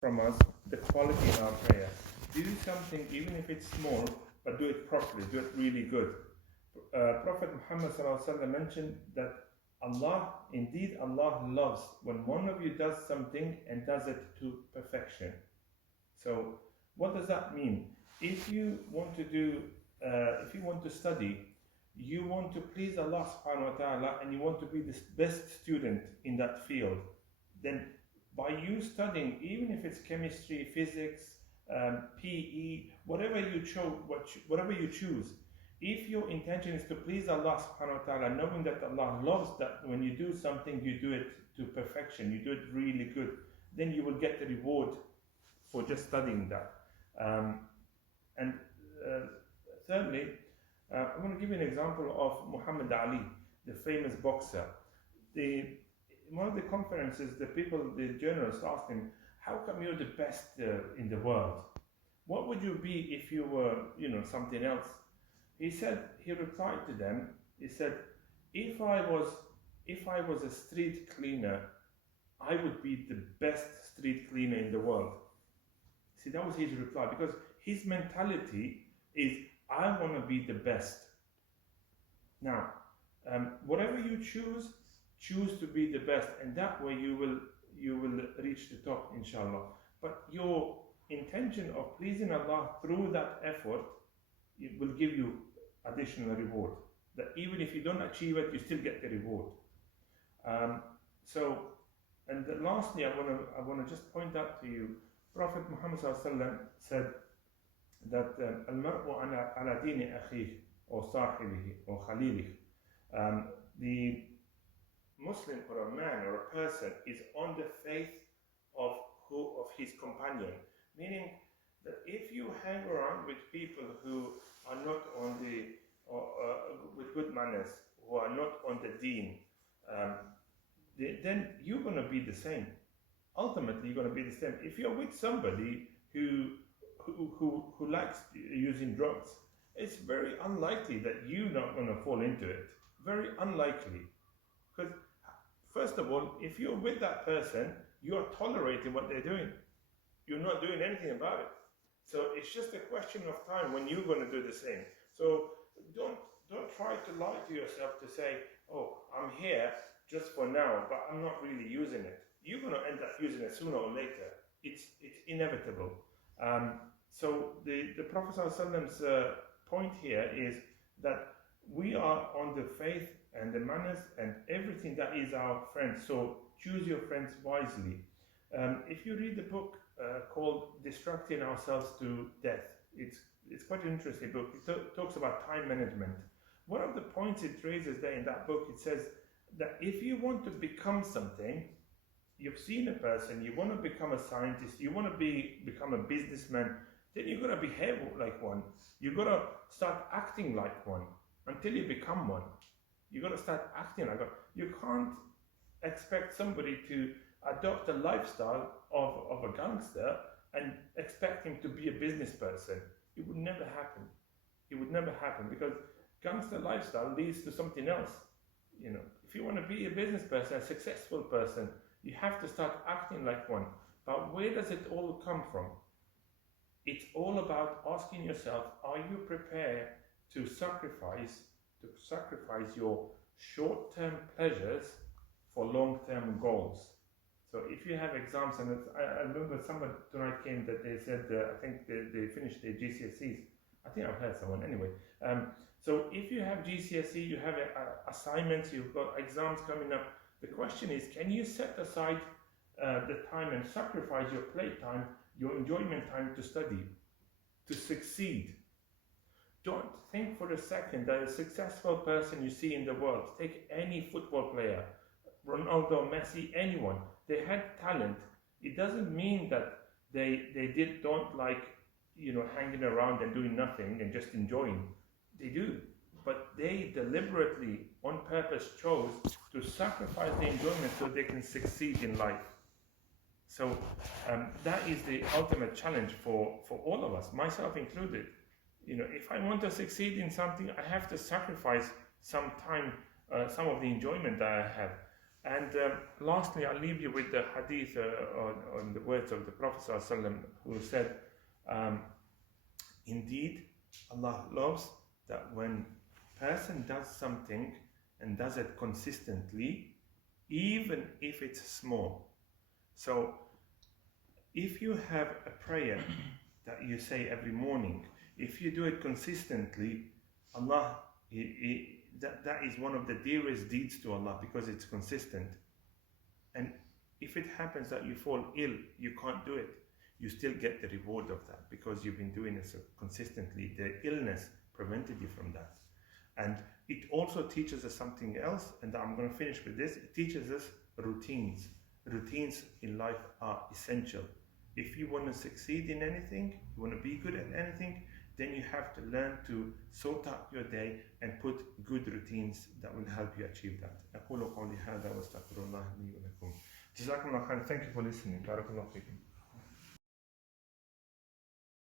from us the quality in our prayer. Do something, even if it's small, but do it properly, do it really good. Prophet Muhammad mentioned that indeed Allah loves when one of you does something and does it to perfection. So what does that mean? If you want to study, you want to please Allah subhanahu wa ta'ala, and you want to be the best student in that field, then by you studying, even if it's chemistry, physics, PE, whatever you choose, if your intention is to please Allah subhanahu wa ta'ala, knowing that Allah loves that when you do something, you do it to perfection, you do it really good, then you will get the reward for just studying that. Thirdly, I'm going to give you an example of Muhammad Ali, the famous boxer. In one of the conferences, the journalist asked him, how come you're the best in the world? What would you be if you were, something else? He replied to them, he said, if I was a street cleaner, I would be the best street cleaner in the world. See, that was his reply, because his mentality is, I want to be the best. Now, whatever you choose to be the best, and that way you will reach the top, inshallah. But your intention of pleasing Allah through that effort, it will give you additional reward. That even if you don't achieve it, you still get the reward. Lastly, I want to just point out to you, Prophet Muhammad said that al-mar'u ala dini akhih or sahibihi or khalilih. The Muslim or a man or a person is on the faith of his companion, meaning that if you hang around with people who are not with good manners, who are not on the deen, then you're going to be the same. Ultimately, you're going to be the same. If you're with somebody who likes using drugs, it's very unlikely that you're not going to fall into it. Very unlikely. Because first of all, if you're with that person, you're tolerating what they're doing. You're not doing anything about it. So it's just a question of time when you're going to do the same. So don't try to lie to yourself to say, oh, I'm here just for now, but I'm not really using it. You're going to end up using it sooner or later. It's inevitable. So the Prophet ﷺ's point here is that we are on the faith and the manners and everything that is our friends. So choose your friends wisely. If you read the book called Distracting Ourselves to Death, it's quite an interesting book. It talks about time management. One of the points it raises there in that book, it says that if you want to become something, you've seen a person, you want to become a scientist, you want to become a businessman, then you've got to behave like one. You've got to start acting like one until you become one. You've got to start acting like one. You can't expect somebody to adopt a lifestyle of a gangster and expect him to be a business person. It would never happen. It would never happen, because gangster lifestyle leads to something else. If you want to be a business person, a successful person, you have to start acting like one. But where does it all come from? It's all about asking yourself, are you prepared to sacrifice your short-term pleasures for long-term goals? So if you have exams, and I remember someone tonight came that they said, I think they finished their GCSEs. I think I've heard someone anyway. So if you have GCSE, you have assignments, you've got exams coming up, the question is, can you set aside the time and sacrifice your playtime, your enjoyment time to study, to succeed? Don't think for a second that a successful person you see in the world, take any football player, Ronaldo, Messi, anyone, they had talent. It doesn't mean that they don't like, hanging around and doing nothing and just enjoying. They do. But they deliberately, on purpose, chose to sacrifice the enjoyment so they can succeed in life. So that is the ultimate challenge for all of us, myself included. If I want to succeed in something, I have to sacrifice some time, some of the enjoyment that I have. And lastly, I'll leave you with the hadith on the words of the Prophet ﷺ, who said, indeed, Allah loves that when a person does something and does it consistently, even if it's small. So, if you have a prayer that you say every morning, if you do it consistently, Allah, that is one of the dearest deeds to Allah because it's consistent. And if it happens that you fall ill, you can't do it, you still get the reward of that because you've been doing it so consistently. The illness prevented you from that. And it also teaches us something else, and I'm going to finish with this. It teaches us routines. Routines in life are essential. If you want to succeed in anything, you want to be good at anything, then you have to learn to sort out your day and put good routines that will help you achieve that. أقول قولي هذا واستغفر الله لي ولكم. جزاكم الله خير. Thank you for listening. بارك الله فيكم.